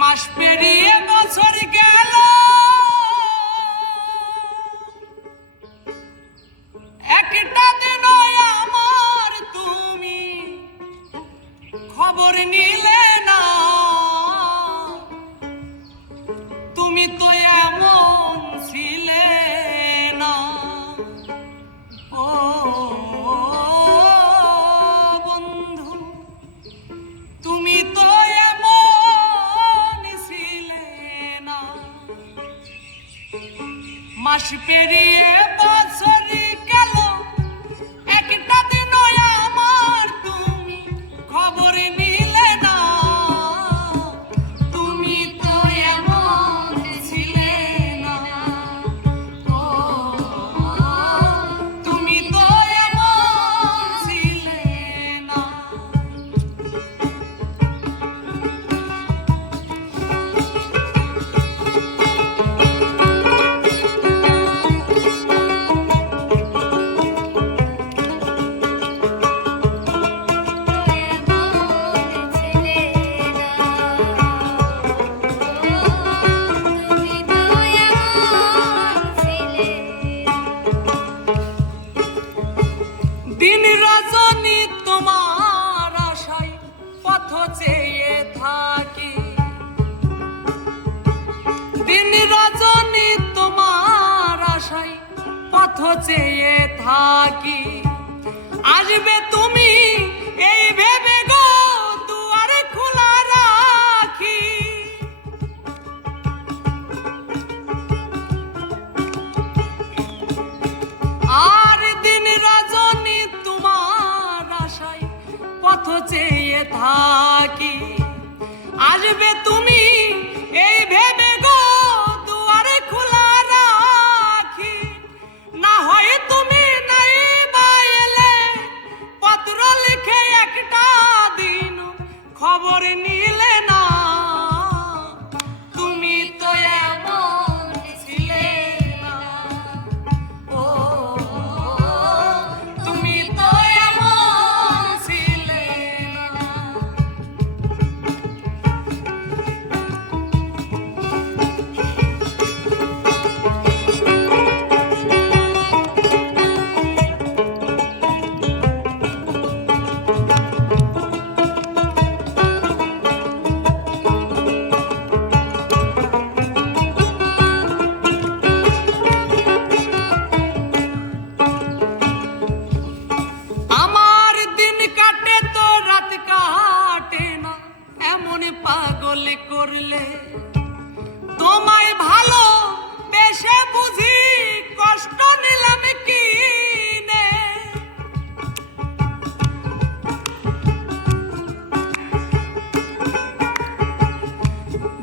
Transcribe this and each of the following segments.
মাস পেরিয়ে বছর গেল। একটা দিন আমার তুমি খবর নিলে না। তুমি তো মাস পেরিয়ে বছরে চেয়ে থাকি। আসবে তুমি এই ভেবে গো, দুয়ার খোলা রাখি। আর দিন রজনী তোমার আশায় পথ চেয়ে থাকি। আসবে তুমি মনে পাগল করলে তোমায় ভালো বেশে বুঝি কষ্ট নিলাম কি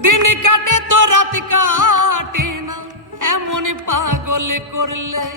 দিন কাটে তো রাত কাটে না এমন পাগল করলে